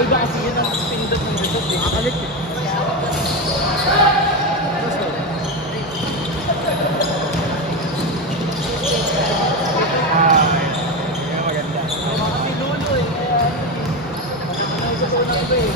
Iba kasi yun ang pindot ng result eh. Nakalit eh. Maganda. Kasi lulo eh. Kaya iba eh.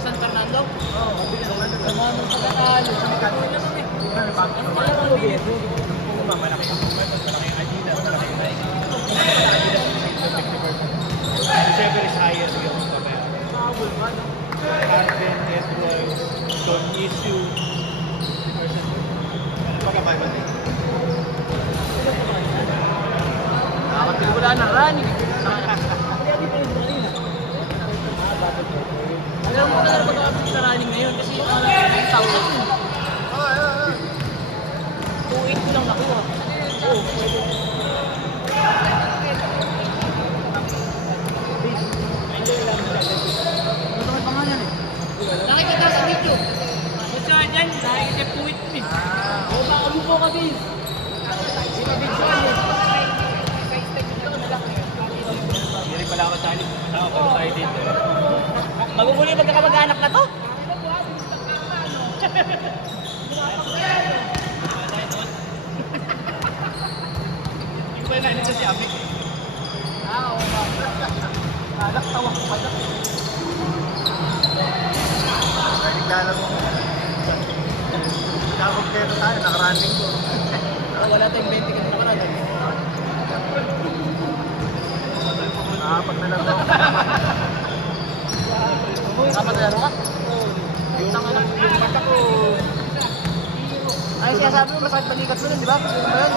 San Fernando? Oo, sumama sa Gatalo. Ano kaya ang gobyerno? Malaki yung Adidas, malaki yung Nike. Whichever is higher, yung mamaya. Harden, Edwards, Don Issue. Pagkabalan eh. Wala na running. Alam mo na pag-aabot sa running ngayon kasi yung 9,000. 2,800 lang nakuha. Oo, pwede. Ano pa nga yan eh? Nakikita sa video. Ba't ka dyan? Nakikita 2,800 eh. Oo, makalupo ka din. Hindi pa video yan eh. Hindi pala ako sali. Nakapalo tayo dito. Maguguli magkakamag-anak na to? Yung pa yung sa si Amik. Oo ba? Alak, tawag ko pala. Nagkala mo. Kapag kayo tayo, nakarunning ko. Wala tayong 20 kasi naman agad. Pag nalaro ako. Kapag nalaro ka? Yung mata ko. Ay, siya sabi mo, masakit balikat mo nun, di ba? Ano ba yun?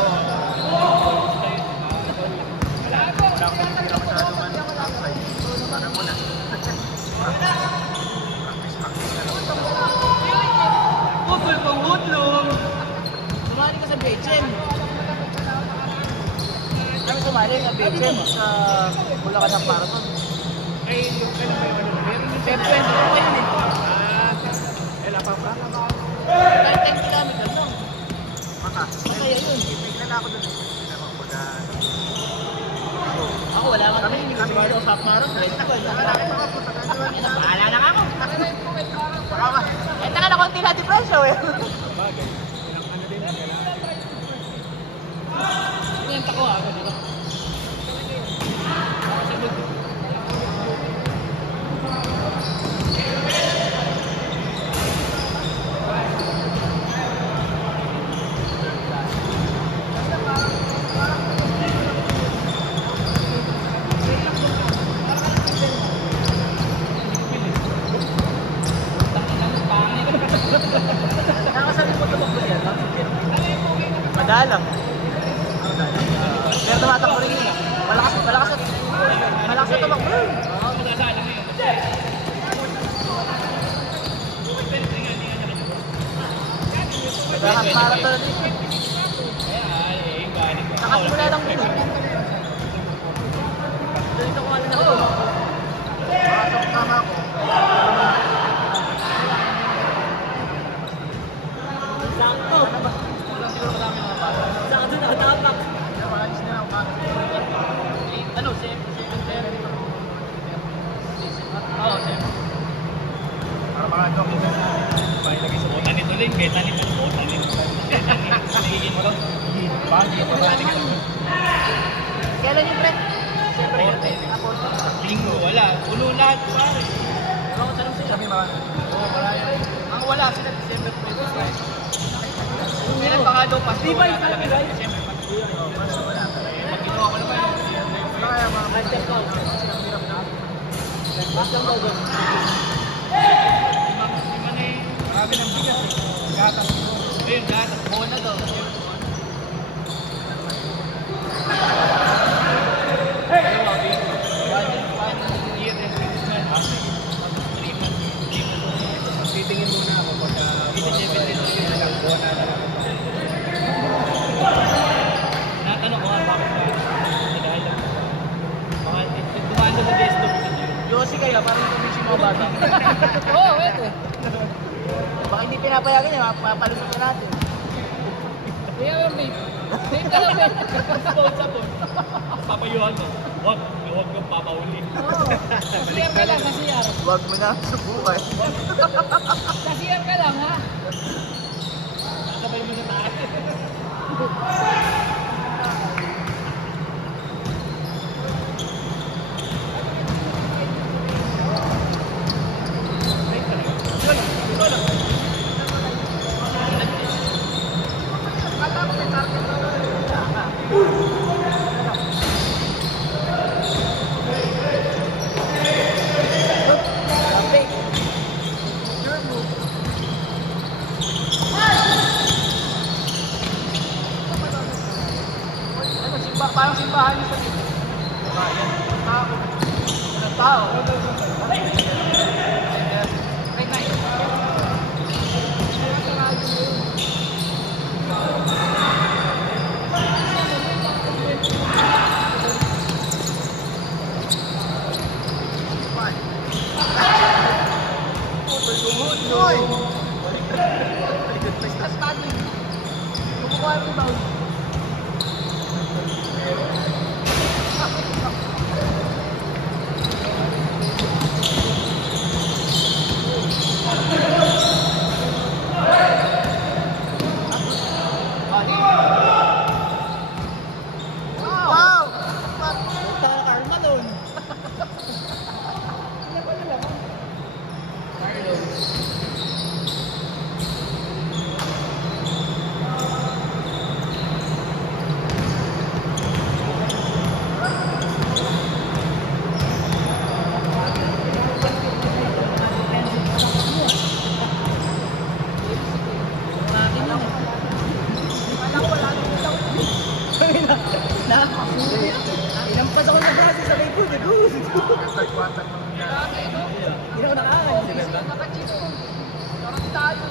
Wala akong hindi masyado outside. Para mo na. Pupul pang woodlong! Sumali ka sa BHM. Kami sumali sa BHM sa Bulacan ng Marathon. Eh, yung kailan ba yung ano? Meron yung Feb 20 ko ngayon eh. Ela pa pa? Kahit 10 kilometers lang. Maka. Masaya yun. Ipignan na ako doon. Ako wala ka kami. Hindi ko sumali ko sa half marathon. Bahala na ako. Ito ka na konti natin presyo eh. Bagay. Ano din ang kailangan. Kunyenta ko ako dito. Nakasali po tumakbo siya. Madalang. Pero tumatakbo rin yun. Malakas na tumakbo. Oo, mag-asala ngayon. Lahat para to rin. Nakasimula lang din. Dito ko ano na ako. Sama ako. Sakto. Sakto nakatapak. Ano, Oo, Para mga joke ito. Pailagay sa utan nito din. Kaya tanin ang utan nito. Nagiging mo lang. Bagay pa ba? Kailan yung break? Bingo, wala. Puno lahat. Ano ko tanong sila? Sabi mga. Oo, wala yan. Ang wala sila December 25. Kailan pa nga daw Pasko? Wala talaga ng December. Wala. Pag ginawa ko naman. Kaya mga Master ko. Master ko doon. Natanong ko nga bakit ba? Dahil lang. Dumaan doon sa desktop. Yossi kaya, parang kumisip mo bata. Oo, pwede. Baka hindi pinapayagan niya, mapalusot na natin. Kaya yung vape. Vape ka lang, vape. Phone sa phone. Papayuhan mo. Huwag kang papauli. Oo. Kasiyar ka lang, kasiyar. Huwag mo na sa buhay. Kasiyar ka lang, ha? Nakabay mo sa taas. Parang simbahan yung sabi. Bayan. Tao. Walang tao. Ay, nay. Hoy! Mas bagay. Kumukuha yung baon. Wow! Punta na karma doon. Inampas ako sa braso sa likod. Nagwatan mo niya. Hindi ako nakain. Nakachito. Parang talo.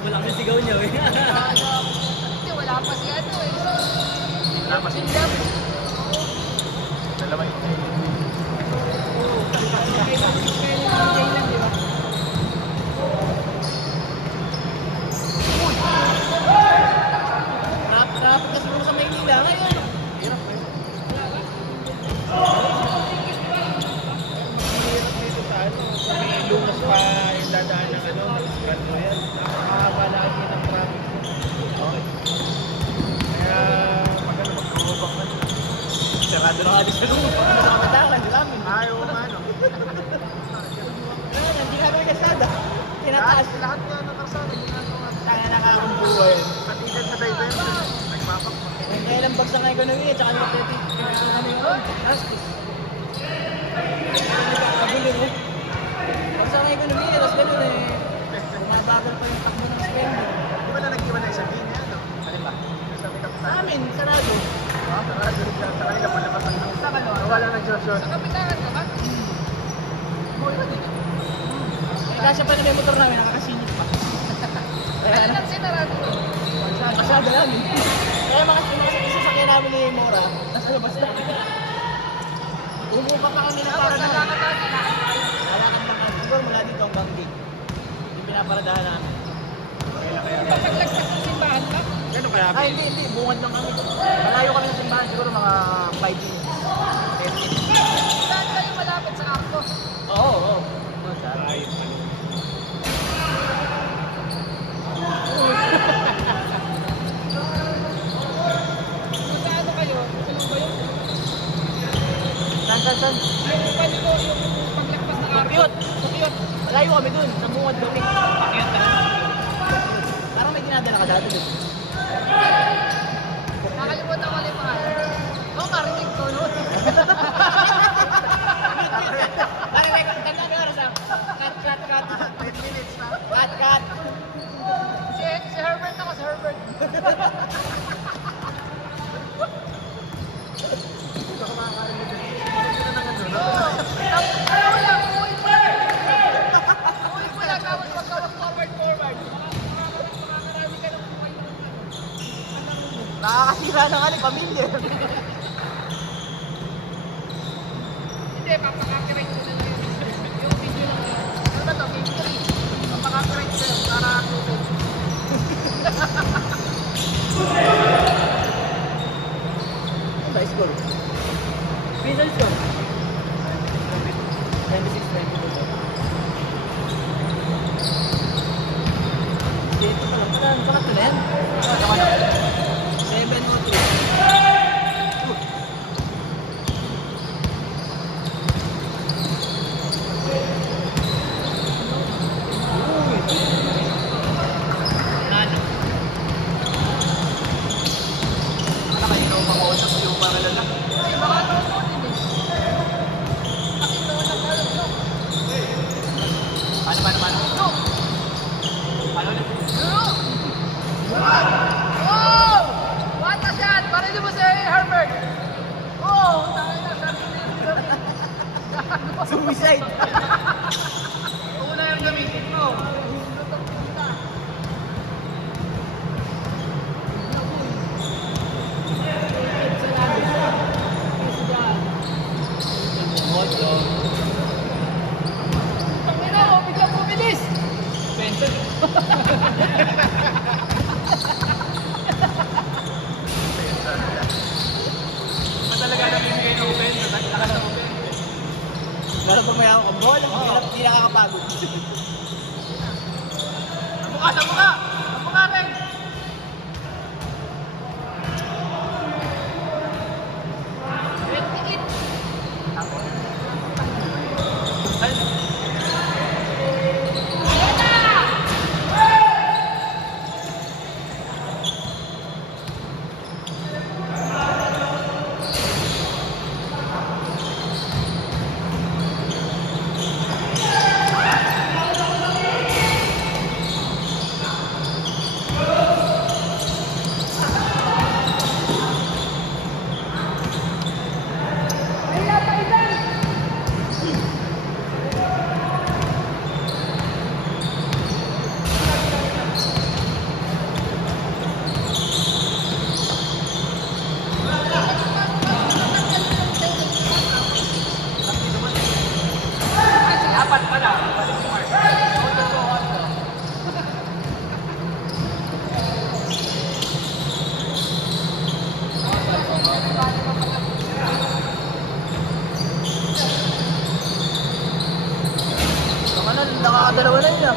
Wala kang sigaw niya eh. Hindi, wala pa si ano eh. Wala pa si Sindam. Dalawa yung traffic na siguro sa Maynila ngayon. Hirap ba yun? Hirap dito sa ano. Sa may lumas pa yung dadaan ng ano. Ganto yan. Nakakahaba lagi ng traffic. Okay. Kaya maganda mag-ubang ka. Sarado na nga din sa loob. Baka nasa kamadalan, di namin. Ayaw mo ano. Hindi ka naman kasada. Tinataas. Lahat nga ng karsada. Kaya nakakambuhay. Patigan sa diversion. Nagpapakpak. Kailan bagsak ang ekonomiya, tsaka nagpapit. Ano yun? Justice. Kagulo mo. Bagsak ang ekonomiya, tapos gano'n eh. Bumabagal pa yung takbo ng spending. Di ba na nag-iwan na isang linya, no? Alin ba? Sa may kapitan. Sa amin, sarado. Sarado rin lang. Sa kanila pa naman ang Sa ano? wala nang Joshua. Sa kapitaran ka ba? Boy, ba dito? Kasi pa na may motor namin, nakakasinip pa. Kaya Ano ano? lang sinarado ko? Masyado lang eh. Kaya mga sasakyan namin ni Mora, nasa labas na. Umupa pa kami ng Tapos paradahan. nalakad natin. Lalakad lang kami. Siguro mula dito ang Banggi. Yung pinaparadahan namin. Papaglagsak ng simbahan ka? Gano'n kaya? Ay, hindi. Bungad lang kami. Malayo kami sa simbahan. Siguro mga 5 minutes. 10 minutes. Saan kayo malapit sa Arco? Oo, oo. Ay, Sa ano kayo? Sa ano ba yun? Saan? Yung paliko, yung paglagpas ng Arco. Cute. Cute. Malayo kami dun. Sa bungad kami. pakiat na. Parang may dinadala ka dati dun. Nakalimutan ko yung pangalan. Oo, marinig ko, no? Parang may tanda may oras ah. Cut. 10 minutes na. Cut. Si Herbert ako, si Herbert. Ito kumakain mo din. Ito na nga doon. Wala, uwi pa lang. Uwi pa lang, tapos magkawag forward. Sira na nga ni pamilya. Hindi, papaka-copyright ko na lang yun. Yung video lang yun. Ano ba to? Game 3. Papaka-copyright ko yun para tutog. High school. Middle school. 26-22. Dito pa lang. Saan? Saan ka yan? 7-2. Nano. Wala kayo nung pang-usap yung mga lalala. Ay, baka toto din eh. Pakita ko lang alam nyo. Paano? No! Ano ulit? No! Wow! What a shot! Parinig mo si Herbert! Oh! Sabi na, sabi na. Suicide. Una yung gamitin mo. Pangina, oh, biglang pumilis! Pencil. Talaga nabibigay ng open, naka ng open. Pero pag may hawak ang ball, hindi nakakapagod. Sa mukha! Sa mukha rin! Apat pala. Tama na, nakakadalawa na yun ah.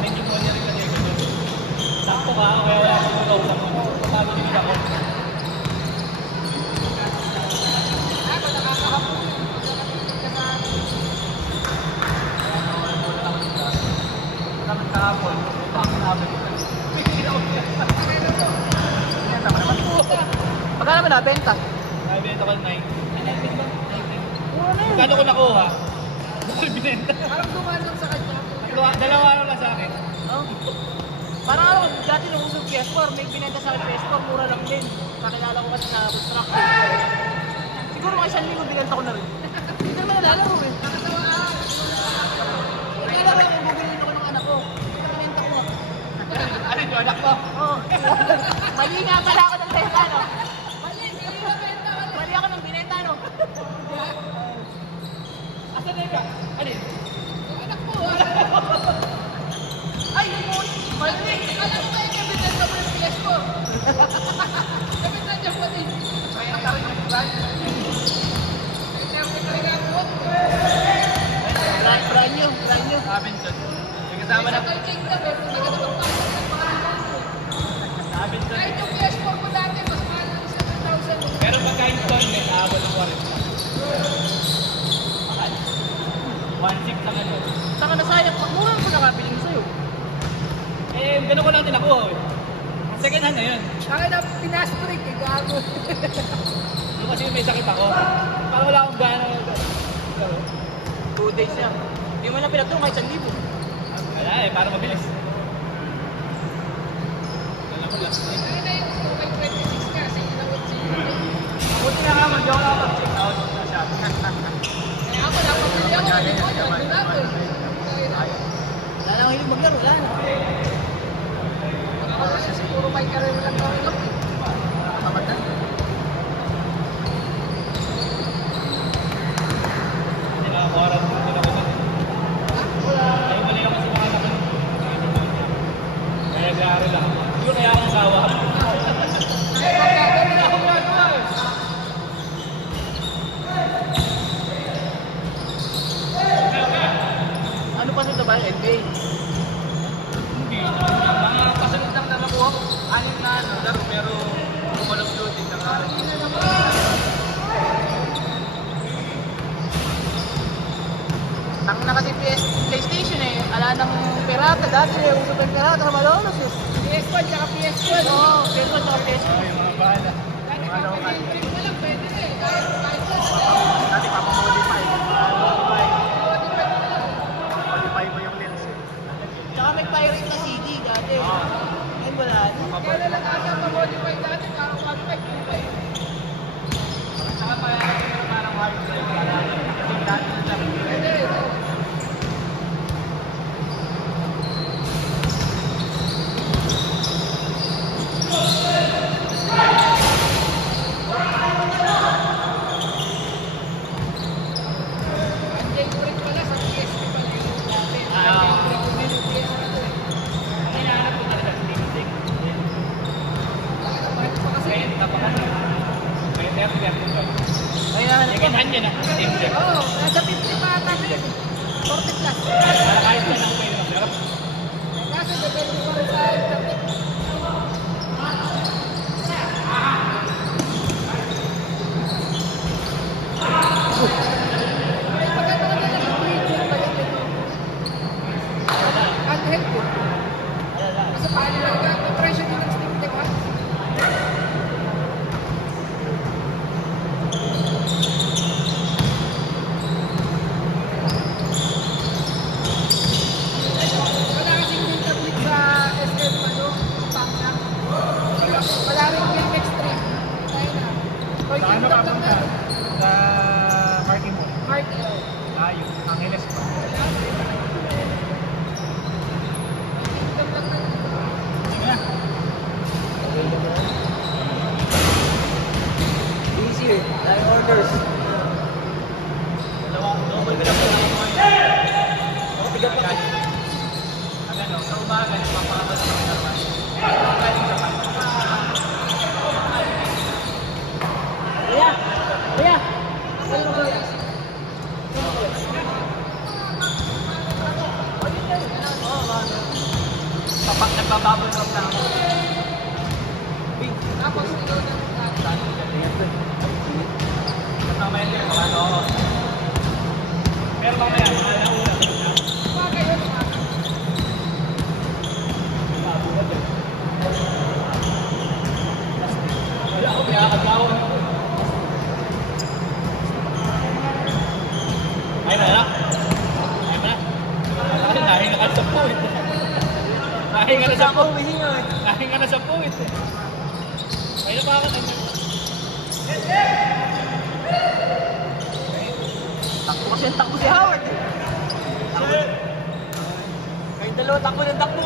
Medyo mo niya rin kasi ganun. Sakto ka, kaya wala akong tulog. Sabi din ako. Kami kahapon, ito ang namin. Magkano ba nabenta? Nabenta ko ng 9. Mura na yun. Kano ko nakuha? Dahil binenta. Parang dumanong sa kanya. Dalawa araw lang sa akin. Oh. Parang ako, dati nung usong PS4, may binenta sa akin PS4, mura lang din. Nakilala ko kasi sa Bootstrap. Siguro mga 1,000 binenta ko na rin. Hindi naman nalalaro eh. Nakilala ko, bubilin ako ng anak ko. Binenta ko nga. Ano yung anak ko? Oo. Mali nga pala ako ng benta, no? Mali ako ng binenta, no? Asan na yun? Ano yun? Anak mo, Ay, mali! alam mo kayo binenta mo yung PS4. Sabi na dyan po din. Kaya ang tarin yung brand. Brand new. Robinson. Sige Kasama na. Sa check na, pero hindi ka naman tapos ng mga Sabi sa... kahit yung PS4 ko dati, mas mahal ng 7,000. Pero pagka installment, aabot ng 40. Mahal. 1.6 lang ano. Saka nasayang, mura ko nakabili mo sa'yo. Eh, gano'n ko lang din ako. Ang second hand na yun. Bakit na pinastrik eh, gago. Yung kasi may sakit ako. Parang wala akong gana. 2 days na. Hindi mo lang pinagturo kahit 1,000. Wala eh, parang mabilis. Alam ko lang. Ay na yung Mobile 26 nga, sa inawat siya. Buti na nga, mag-joke ako mag-check out sa shop. Kaya ako napapili ako, hindi ko yun, doon ako eh. Wala na ako maglaro, wala na. Ako kasi siguro may karera lang gawin ako eh. Mamatay. Hindi na ako oras. Hindi na ako mag- Ay, mali naman si mga naman. Kaya garo lang. Yun kaya akong sawa. Ay, pagkagawin Wala akong gagawa eh. Ano pa sa ba yung NBA? Hindi. Mga pasalit lang na nakuha ko. Anim na ano, laro, pero Call of Duty na karang. Tang na kasi PlayStation eh. Ala ng pirata. Dati eh, uso pa yung pirata sa malolos eh. PS1 tsaka PS1. Oo, PS1 tsaka PS1. Ay, mga bahala. Dati Mga pa local. yung chip mo lang, pwede na eh. Kahit Dati papamodify. Modify. modify mo lang. Modify mo yung lens eh. Tsaka may pirate na CD dati. Ngayon wala na. Kaya na lang ata pa-modify dati, parang 1.5, 2.5. Saka pa parang hard drive. Kasi dati na lang. Pwede, no? Ang J-Break pala sa PSP pala yung dati. Ang J-Break ko din yung PS1 ko eh. Ang hinahanap ko talaga sa music. Bakit pa kasi? Kaya napakasi. Kaya 30 ko. Kaya Second hand yun ah. Steam Deck. Oo, nasa 50 pa ata sila. 40 plus. Para kahit na lang pwede maglaro. Kaso depende pa rin sa internet. Ay, maganda na lang yung video pa yun. Handheld ko. Kasi paano lang ang presyo din ng Steam Deck, ha? Wala kasing internet sa SM, ano, Pangsa. Wala rin Game Extreme. Tayo na. Toy Saan Kingdom ka lang punta? na. Sa party mo. Party, oh. Layo. Angeles pa. Kingdom lang na. Sige na. easier. Dahil orders. Dalawang double ka lang po lang mo. Tiga pa. Ang ano, sa umaga, nagpapakabas ng naman. Ang galing sa kanto. Kuya! Kuya! Ano ba yan? Nagpapabol lang na ako. Tapos, ikaw na. Kasama yun yung ano ako. Pero mamaya, una. Umaga yun, umaga. Wala ako, pinakagawa. Ay, wala. Ay, wala. Kasi nahinga ka sa puwit. Nahinga na sa puwit. Nahinga na sa puwit eh. Ay, bakit ano? Takbo kasi ang takbo si Howard eh. Kayong dalawa takbo ng takbo.